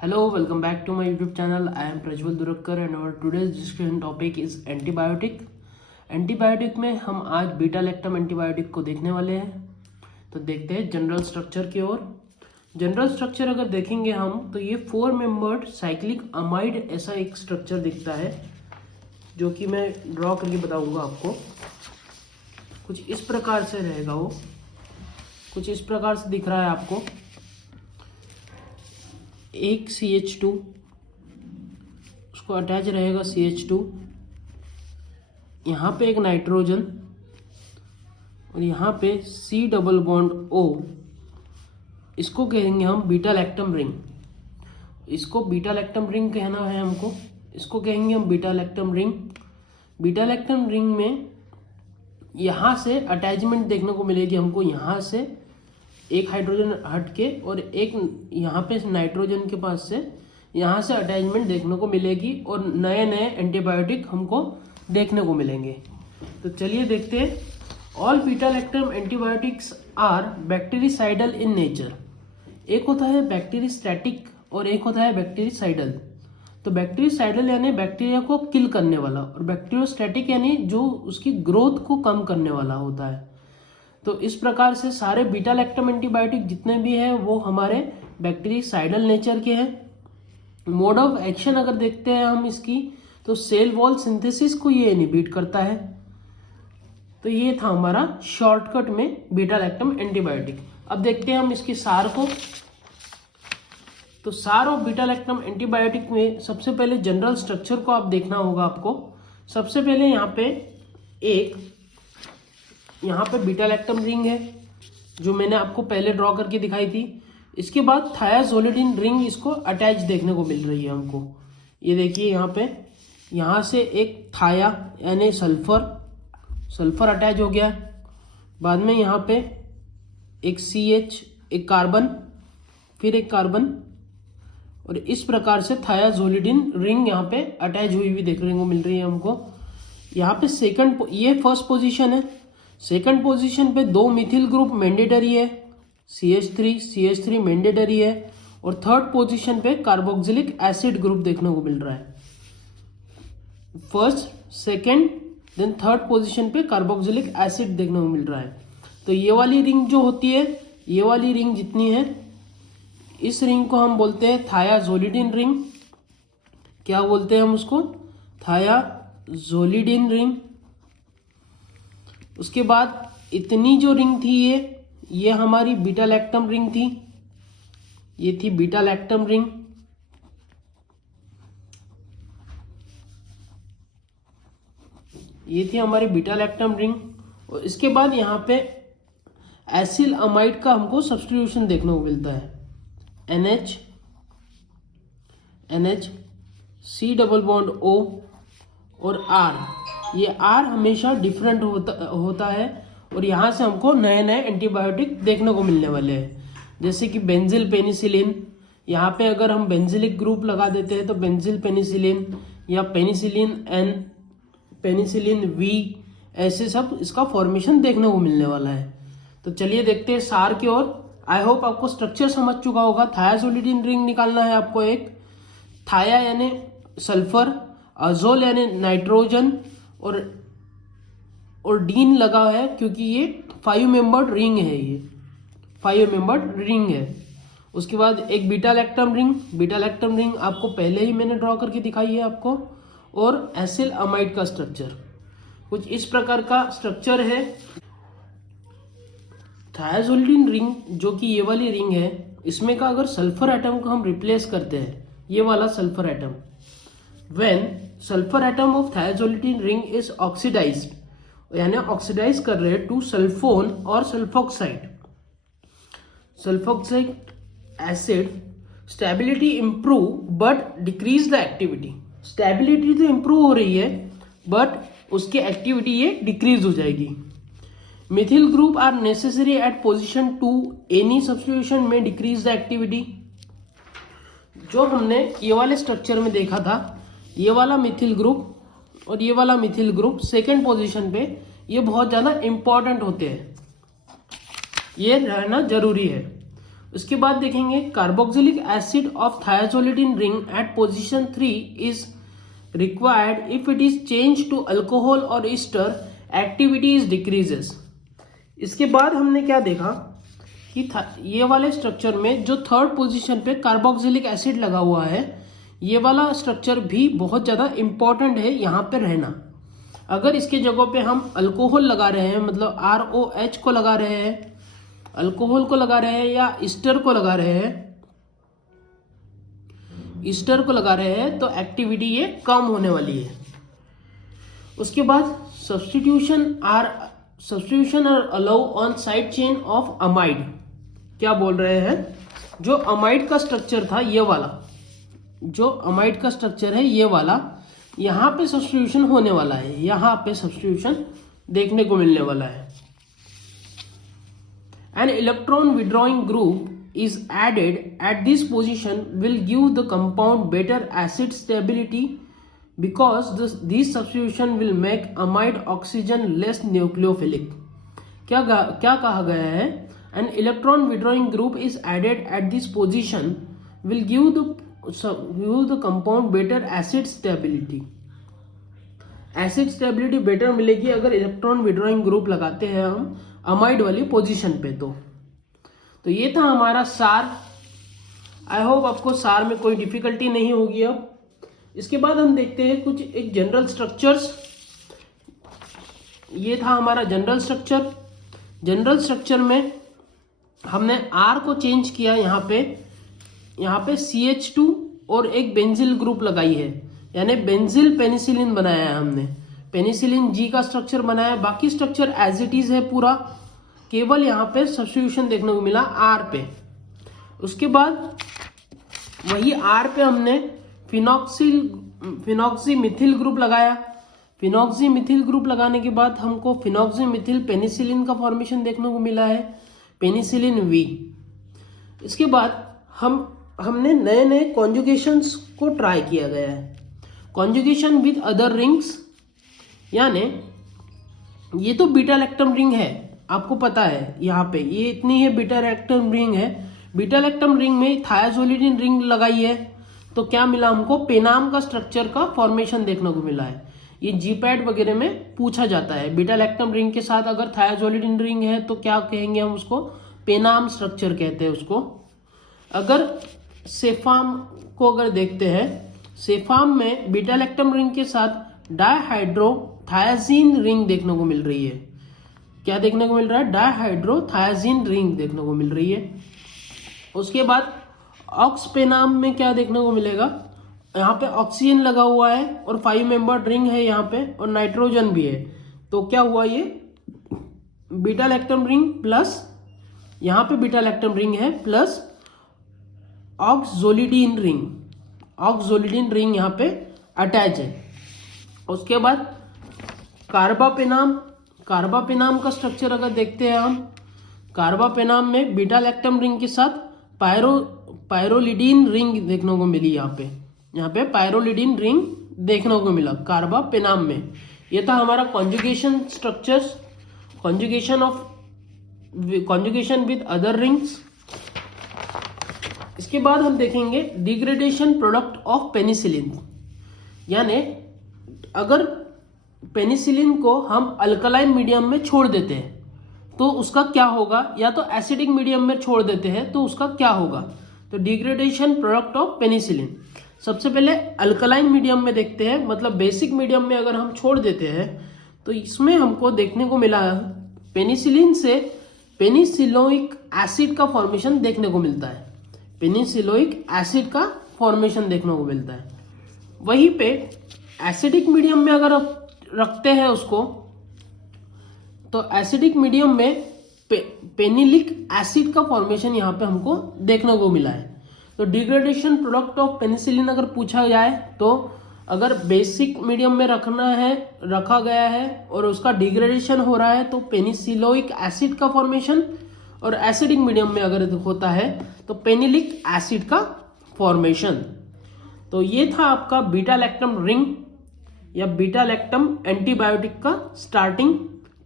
Hello, welcome back to my YouTube channel. I am Prajwal Durakkar and our today's discussion topic is antibiotic. Antibiotic में हम आज beta lactam antibiotic को देखने वाले हैं. तो देखते हैं जनरल स्ट्रक्चर की ओर. जनरल स्ट्रक्चर अगर देखेंगे हम तो ये 4 मेंबर्ड साइक्लिक अमाइड ऐसा एक स्ट्रक्चर दिखता है जो कि मैं ड्रॉ करके बताऊंगा आपको. कुछ इस प्रकार से रहेगा वो, कुछ इस प्रकार से दिख रहा है आपको. एक CH2 उसको अटैच रहेगा CH2, यहाँ पे एक नाइट्रोजन और यहाँ पे C डबल बॉन्ड O. इसको कहेंगे हम बीटा लैक्टम रिंग. इसको बीटा लैक्टम रिंग कहना है हमको. इसको कहेंगे हम beta lactam ring. Beta lactam ring में यहाँ से अटैचमेंट देखने को मिलेगी हमको. यहाँ से एक हाइड्रोजन हट के और एक यहाँ पे नाइट्रोजन के पास से यहाँ से अटैचमेंट देखने को मिलेगी और नए नए एंटीबायोटिक हमको देखने को मिलेंगे. तो चलिए देखते हैं. All beta lactam antibiotics are bactericidal in nature. एक होता है बैक्टीरिस्टैटिक और एक होता है बैक्टीरिसाइडल. तो बैक्टीरिसाइडल यानी बैक्टीरिया को किल करने वाला और बैक्टीरियोस्टैटिक यानी जो उसकी ग्रोथ को कम करने वाला होता है. तो इस प्रकार से सारे बीटा लैक्टम एंटीबायोटिक जितने भी हैं वो हमारे बैक्टीरिसाइडल नेचर के हैं. मोड ऑफ एक्शन अगर देखते हैं हम इसकी तो सेल वॉल सिंथेसिस को ये इनहिबिट करता है. तो ये था हमारा शॉर्टकट में बीटा लैक्टम एंटीबायोटिक. अब देखते हैं हम इसकी सार को. तो सार ऑफ बीटा लैक्टम एंटीबायोटिक में सबसे पहले जनरल स्ट्रक्चर को आप देखना होगा आपको. सबसे पहले यहाँ पे बीटा लैक्टम रिंग है जो मैंने आपको पहले ड्रॉ करके दिखाई थी. इसके बाद थायाजोलिडिन रिंग इसको अटैच देखने को मिल रही है हमको. ये देखिए यहाँ पे, यहाँ से एक थाया यानी सल्फर अटैच हो गया. बाद में यहाँ पे एक CH, एक कार्बन, फिर एक कार्बन और इस प्रकार से थायाजोलिडिन रिंग यहाँ पे अटैच हुई हुई देखने को मिल रही है हमको. यहाँ पे ये फर्स्ट पोजीशन है. सेकंड पोजीशन पे 2 मिथिल ग्रुप मैंडेटरी है, CH3 मैंडेटरी है और थर्ड पोजीशन पे कार्बोक्सिलिक एसिड ग्रुप देखने को मिल रहा है. First, second, then third position पे कार्बोक्सिलिक एसिड देखने को मिल रहा है. तो ये वाली रिंग जो होती है, ये वाली रिंग जितनी है, इस रिंग को हम बोलते हैं थायाजोलिडिन रिंग. क्या बोलते हैं हम उसको? थायाजोलिडिन रिंग. उसके बाद इतनी जो रिंग थी ये हमारी बीटा लैक्टम रिंग थी. ये थी बीटा लैक्टम रिंग. ये थी हमारी बीटा लैक्टम रिंग. और इसके बाद यहाँ पे एसिल अमाइड का हमको सब्स्टिट्यूशन देखने को मिलता है. NH, C double bond O और R. ये R हमेशा डिफरेंट होता है और यहाँ से हमको नए नए एंटीबायोटिक देखने को मिलने वाले हैं. जैसे कि बेंजिल पेनिसिलिन. यहाँ पे अगर हम बेंजिलिक ग्रुप लगा देते हैं तो बेंजिल पेनिसिलिन या पेनिसिलिन N, पेनिसिलिन V, ऐसे सब इसका फॉर्मेशन देखने को मिलने वाला है. तो चलिए देखते हैं सार की ओर. आई होप आपको स्ट्रक्चर समझ चुका होगा. थायाजोलिडिन रिंग निकालना है आपको. एक थाया यानी सल्फर, अजोल यानी नाइट्रोजन और डीन लगा है क्योंकि ये 5 मेंबर्ड रिंग है. ये 5 मेंबर्ड रिंग है. उसके बाद एक beta lactam ring. Beta lactam ring आपको पहले ही मैंने ड्रॉ करके दिखाई है आपको. और एसिल अमाइड का स्ट्रक्चर कुछ इस प्रकार का स्ट्रक्चर है. थायाजोलिडिन रिंग जो कि ये वाली रिंग है, इसमें का अगर सल्फर एटम को हम रिप्लेस करते हैं, ये वाला sulphur atom, when sulphur atom of thiazolidine ring is oxidised, यानी ऑक्सीडाइज कर रहे हैं टू सल्फोन और sulphoxide acid, stability improve but decrease the activity. Stability तो इंप्रूव हो रही है बट उसकी एक्टिविटी ये डिक्रीज हो जाएगी. Methyl group are necessary at position 2. Any substitution may decrease the activity. जो हमने ये वाले स्ट्रक्चर में देखा था, ये वाला मिथिल ग्रुप और ये वाला मिथिल ग्रुप सेकेंड पोजीशन पे, ये बहुत ज़्यादा इंपॉर्टेंट होते हैं. ये रहना जरूरी है. उसके बाद देखेंगे carboxylic acid of thiazolidine ring at position 3 is required if it is change to alcohol और ईस्टर एक्टिविटी इज डिक्रीजेस। इसके बाद हमने क्या देखा कि ये वाले स्ट्रक्चर में जो थर्ड पोजीशन पे कार्बोक्सिलिक एसिड लगा हुआ है, ये वाला स्ट्रक्चर भी बहुत ज़्यादा इंपॉर्टेंट है यहाँ पे रहना। अगर इसके जगह पे हम अल्कोहल लगा रहे हैं, मतलब ROH को लगा रहे हैं, अल्कोहल को लगा रहे हैं या ईस्टर को लगा रहे हैं, तो एक्टिविटी ये कम होने वाली है। उसके बाद substitution are allow on side chain of amide. क्या बोल रहे हैं, जो अमाइड का स्ट्रक्चर था ये वाला, जो अमाइड का स्ट्रक्चर है ये वाला, यहाँ पे सब्स्टिट्यूशन होने वाला है, यहाँ पे सब्स्टिट्यूशन देखने को मिलने वाला है। An electron withdrawing group is added at this position will give the compound better acid stability because this substitution will make amide oxygen less nucleophilic। क्या कहा गया है, an electron withdrawing group is added at this position will give the compound better acid stability। Acid stability better मिलेगी अगर electron withdrawing group लगाते हैं हम amide वाली पोजीशन पे। तो ये था हमारा सार। आई होप आपको सार में कोई डिफिकल्टी नहीं होगी। अब इसके बाद हम देखते हैं कुछ एक जनरल स्ट्रक्चर्स। ये था हमारा जनरल स्ट्रक्चर। जनरल स्ट्रक्चर में हमने R को चेंज किया, यहाँ पे CH2 और एक बेंजिल ग्रुप लगाई है, यानी बेंजिल पेनिसिलिन बनाया है हमने। पेनिसिलिन G का स्ट्रक्चर बनाया है, बाकी स्ट्रक्चर एज इट इज है पूरा, केवल यहाँ पे सब्स्टिट्यूशन देखने को मिला R पे। उसके बाद वही R पे हमने फिनॉक्सीमिथिल ग्रुप लगाया। फिनॉक्सीमिथिल ग्रुप लगाने के बाद हमको फिनॉक्सीमिथिल पेनिसिलिन का फॉर्मेशन देखने को मिला है, पेनिसिलिन V। इसके बाद हमने नए नए कॉन्जुगेशंस को ट्राई किया गया है। कॉन्जुगेशन विद अदर रिंग्स, यानी ये तो बीटा लैक्टम रिंग है, आपको पता है यहाँ पे ये इतनी है बीटा लैक्टम रिंग है। बीटा लैक्टम रिंग में थायाजोलिडिन रिंग लगाई है, तो क्या मिला हमको, पेनाम का स्ट्रक्चर का फॉर्मेशन देखने को मिला है। ये जीपैड वगैरह में पूछा जाता है, बीटा लैक्टम रिंग के साथ अगर थायाजोलिडिन रिंग है तो क्या कहेंगे हम उसको, पेनाम स्ट्रक्चर कहते हैं उसको। अगर सेफाम को अगर देखते हैं, सेफाम में बीटा लैक्टम रिंग के साथ डायहाइड्रोथायाजीन रिंग देखने को मिल रही है। क्या देखने को मिल रहा है, डायहाइड्रोथायाजीन रिंग देखने को मिल रही है। उसके बाद ऑक्सपेनाम में क्या देखने को मिलेगा, यहाँ पे ऑक्सीजन लगा हुआ है और 5 मेंबर्ड रिंग है यहाँ पे, और नाइट्रोजन भी है। तो क्या हुआ, ये बीटा लैक्टम रिंग प्लस यहाँ पे बीटा लैक्टम रिंग है प्लस ऑक्सोलिडिन रिंग यहाँ पे अटैच है। उसके बाद कार्बापेनाम का स्ट्रक्चर अगर देखते हैं हम, कार्बापेनाम में बीटा लैक्टम रिंग के साथ पायरोलिडिन रिंग देखने को मिली। यहाँ पे पायरोलिडिन रिंग देखने को मिला कार्बापेनाम में। ये था हमारा conjugation structures, conjugation with other rings. इसके बाद हम देखेंगे डिग्रेडेशन प्रोडक्ट ऑफ पेनिसिलिन, यानी अगर पेनिसिलिन को हम अल्कलाइन मीडियम में छोड़ देते हैं तो उसका क्या होगा, या तो एसिडिक मीडियम में छोड़ देते हैं तो उसका क्या होगा। तो डिग्रेडेशन प्रोडक्ट ऑफ पेनिसिलिन, सबसे पहले अल्कलाइन मीडियम में देखते हैं, मतलब बेसिक मीडियम में अगर हम छोड़ देते हैं तो इसमें हमको देखने को मिला पेनिसिलिन से पेनिसिलोइक एसिड का फॉर्मेशन देखने को मिलता है। पेनिसिलोइक एसिड का फॉर्मेशन देखने को मिलता है। वहीं पे एसिडिक मीडियम में अगर रखते हैं उसको, तो एसिडिक मीडियम में पेनिलिक एसिड का फॉर्मेशन यहाँ पे हमको देखने को मिला है। तो डिग्रेडेशन प्रोडक्ट ऑफ पेनिसिलिन अगर पूछा जाए तो अगर बेसिक मीडियम में रखा गया है और उसका डिग्रेडेशन हो रहा है तो पेनिसिलोइक एसिड का फॉर्मेशन, और एसिडिक मीडियम में अगर होता है तो पेनिलिक एसिड का फॉर्मेशन। तो ये था आपका बीटा लैक्टम रिंग या बीटा लैक्टम एंटीबायोटिक का स्टार्टिंग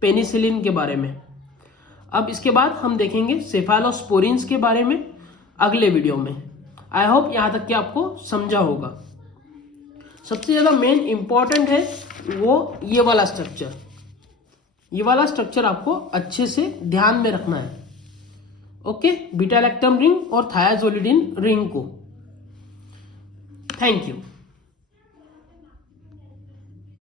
पेनिसिलिन के बारे में। अब इसके बाद हम देखेंगे सेफालोस्पोरिन्स के बारे में। अगले वीडियो में। आई होप यहाँ तक कि आपको समझा होगा। सबसे ज़्यादा मेन इंपॉर्टेंट है वो ये वाला स्ट्रक्चर। ये वाला स्ट्रक्चर आपको अच्छे से ध्यान में रखना है। ओके, बीटा लैक्टम रिंग और थायाजोलिडिन रिंग को। Thank you.